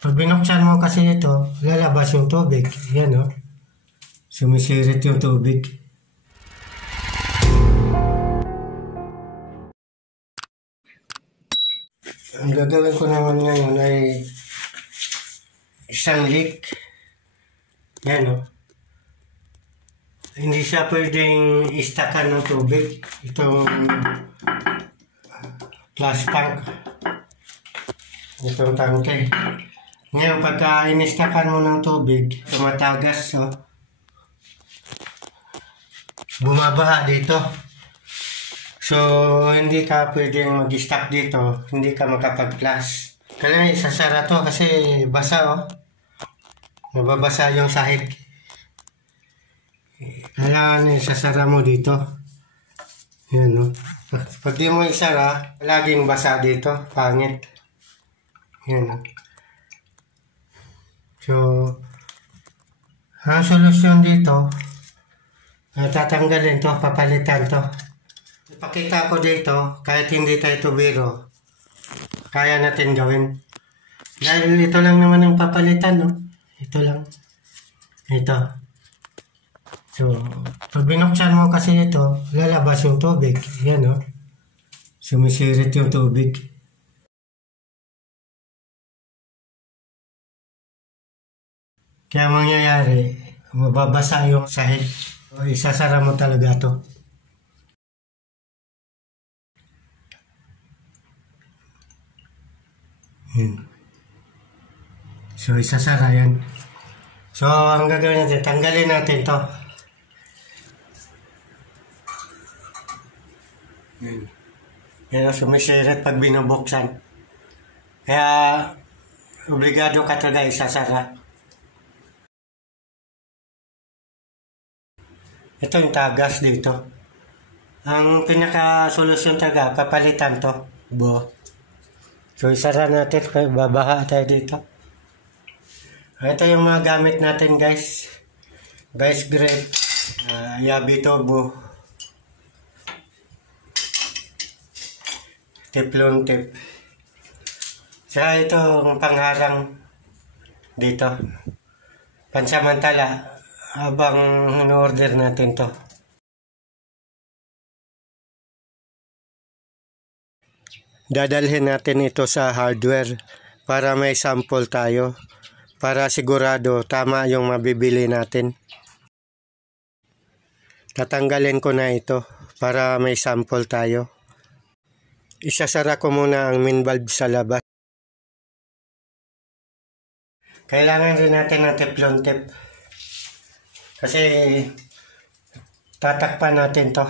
Pag binuksan mo kasi ito, lalabas yung tubig. Yan o. Sumisirit yung tubig. Ang gagawin ko naman ngayon ay isang leak. Yan o. Hindi siya pwedeng istakan ng tubig. Itong flash tank. Itong tangke. Ngayon, pagka inistakan mo ng tubig, tumatagas, oh. Bumabaha dito. So, hindi ka pwedeng mag-stack dito. Hindi ka makapag-flash. Kailangan isasara to kasi basa, oh. Nababasa yung sahig. Kailangan isasara mo dito. Yan, oh. Pag di mo isara, laging basa dito. Pangit. Yan, oh. So, ang solusyon dito, tatanggalin to, papalitan to. Ipakita ko dito, kahit hindi tayo tubiro, kaya natin gawin. Dahil ito lang naman ang papalitan, no? Ito lang. Ito. So, pag binuksan mo kasi ito, lalabas yung tubig. Yan, no? Sumisirit yung tubig. Kaya mangyayari, mababasa yung sahig. So, isasara mo talaga to. So, isasara yan. So, ang gagawin natin, tanggalin natin to. Yan ang sumisirit pag binubuksan. Kaya, obligado ka talaga isasara. Ito yung tagas dito. Ang pinaka-solusyon talaga, papalitan to. So, isara natin, babaha tayo dito. Ito yung mga gamit natin, guys. Vice grip, Yabi Tobo, Teflon tape. Saka ito ang pangharang dito. Pansamantala, habang in-order natin to. Dadalhin natin ito sa hardware para may sample tayo. Para sigurado tama yung mabibili natin. Tatanggalin ko na ito para may sample tayo. Isasara ko muna ang main valve sa labas. Kailangan rin natin ng teflon tape. Kasi tatakpan natin to.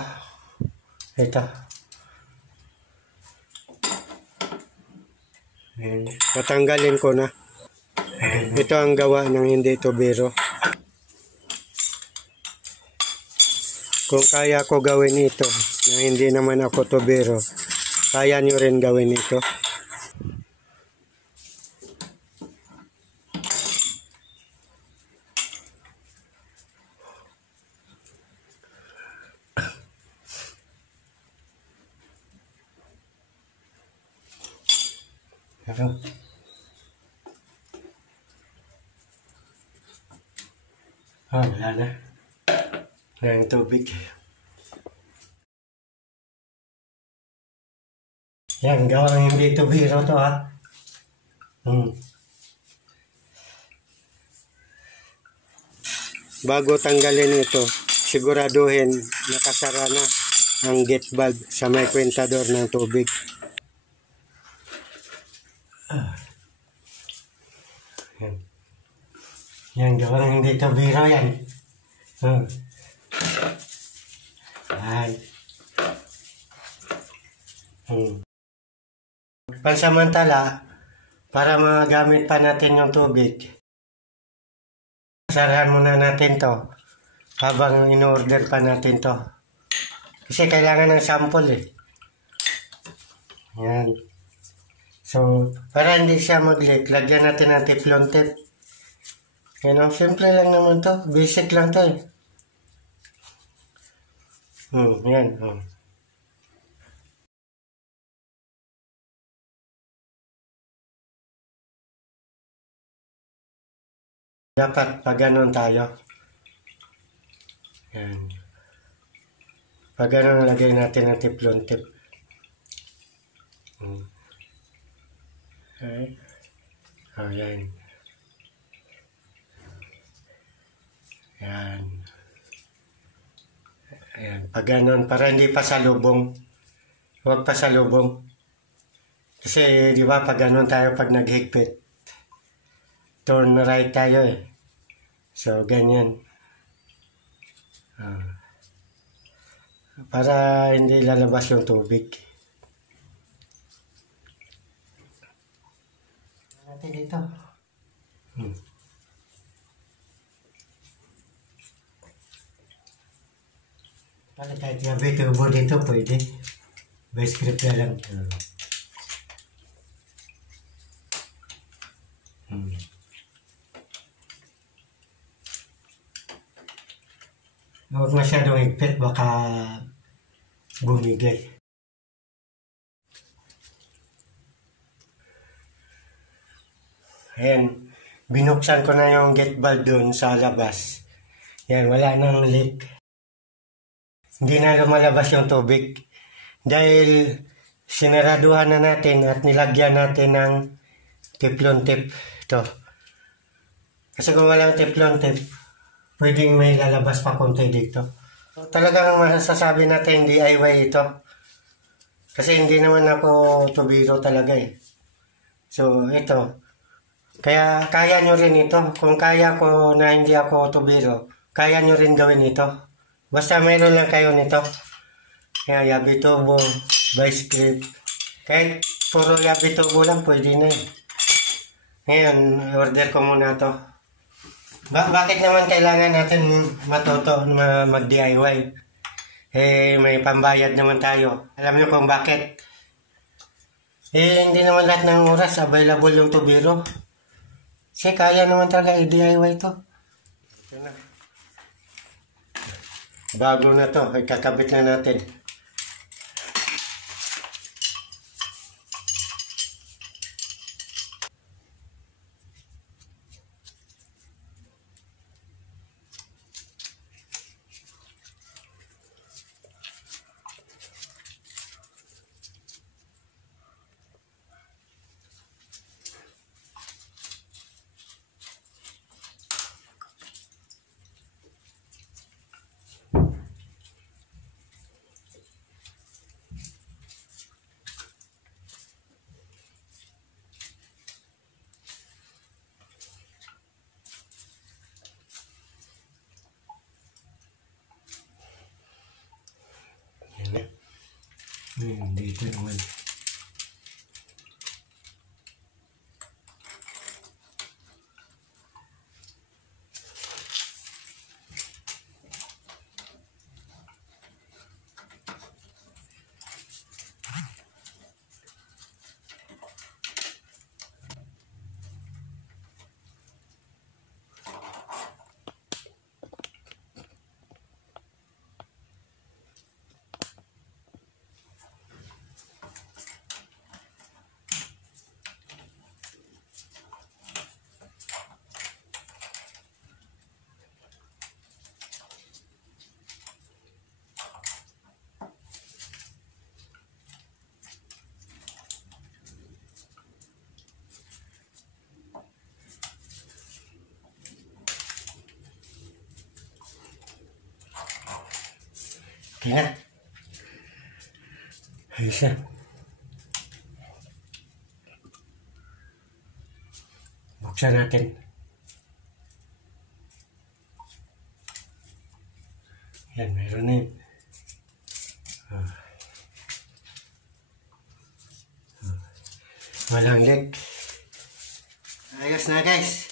Ito. Tatanggalin ko na. Ito ang gawa ng hindi ito biro. Kung kaya ko gawin ito, na hindi naman ako tubero, kaya nyo rin gawin ito. Wala na. Ng tubig. Yan, gawang hindi ito biro to, ha. Bago tanggalin ito, siguraduhin nakasara na ang gate valve sa may kwentador ng tubig. Yan, gawang hindi ito biro yan. Ay. Pansamantala, para magamit pa natin yung tubig, sarahan muna natin to habang in-order pa natin to. Kasi kailangan ng sample eh. Yan. So, para hindi siya mag-leak, lagyan natin ng teflon tape. Yan, simple lang naman to. Basic lang to eh. Yan. Dapat pag ganun tayo. Yan. Pag ganun lagay natin ang tiplon tip. Okay. Oh, yan. Yan. Ayan. Pag ganun, para hindi pa salubong. Huwag pa salubong. Kasi, di ba, pag ganun tayo, pag naghigpit, turn right tayo eh. So, ganyan. Para hindi lalabas yung tubig. Natin dito. Para kahit gabi tubo dito, pwede. By script na lang. Huwag masyadong higpit, baka bumigay. Ayan, binuksan ko na yung gate valve dun sa labas. Yan, wala nang leak. Hindi na lumalabas yung tubig. Dahil sinaraduhan na natin at nilagyan natin ng teflon tape. Ito. Kasi kung walang teflon tape, pwedeng may lalabas pa konti dito. So, talagang masasabi natin DIY ito. Kasi hindi naman ako tubiro talaga eh. So, ito. Kaya kaya nyo rin ito. Kung kaya ko na hindi ako tubiro, kaya nyo rin gawin ito. Basta meron lang kayo nito. Kaya yabi tubo, vice grip. Kahit puro yabi tubo lang, pwede na eh. Ngayon, order ko muna to. Bakit naman kailangan natin matuto na mag-DIY? Eh, may pambayad naman tayo. Alam niyo kung bakit? Eh, hindi naman lahat ng oras available yung tubiro. Kasi kaya naman talaga i-DIY to. Ito na. Bago na to, ay kakabit na natin. Dito naman. Okay na. Ayos na. Buksan natin. Yan, meron na yun. Walang leak. Ayos na guys.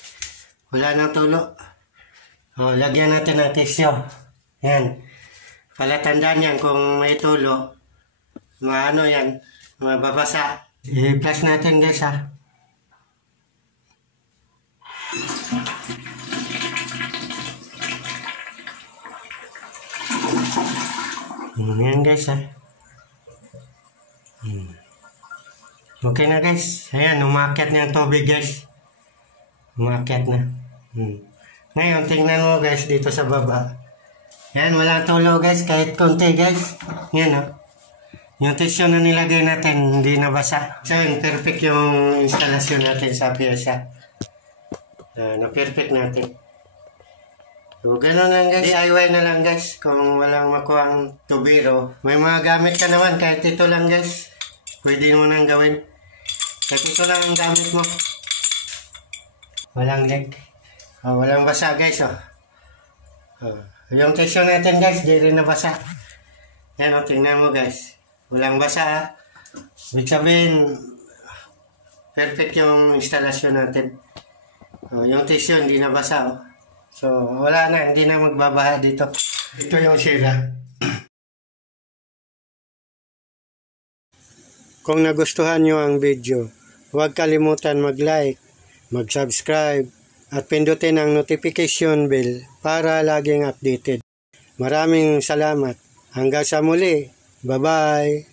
Wala nang tulo. O, lagyan natin ng tissue. Yan. Palatandaan yan kung may tulo. Maano yan. Mababasa. I-flash natin guys ha. Yan guys ha. Okay na guys. Ayan, umakyat na yung tubig guys. Umakyat na. Ngayon, tingnan mo guys dito sa baba. Yan, walang tulo guys, kahit konti guys. Yan o. Yung tissue na nilagay natin, hindi nabasa. So, perfect yung instalasyon natin sa pyesa. Na-perfect natin. So, gano'n lang guys. DIY na lang guys. Kung walang makuhang tubiro. May mga gamit ka naman, kahit ito lang guys. Pwede mo nang gawin. Kahit ito lang ang gamit mo. Walang leg. Walang basa guys. Yung tissue natin guys, di rin nabasa. Yan o, tingnan mo guys. Walang basa. Ibig sabihin, perfect yung instalasyon natin. Yung tissue hindi nabasa. So, wala na. Hindi na magbabaha dito. Ito yung sira. Kung nagustuhan nyo ang video, huwag kalimutan mag-like, mag-subscribe, at pindutin ang notification bell para laging updated. Maraming salamat. Hanggang sa muli. Bye-bye.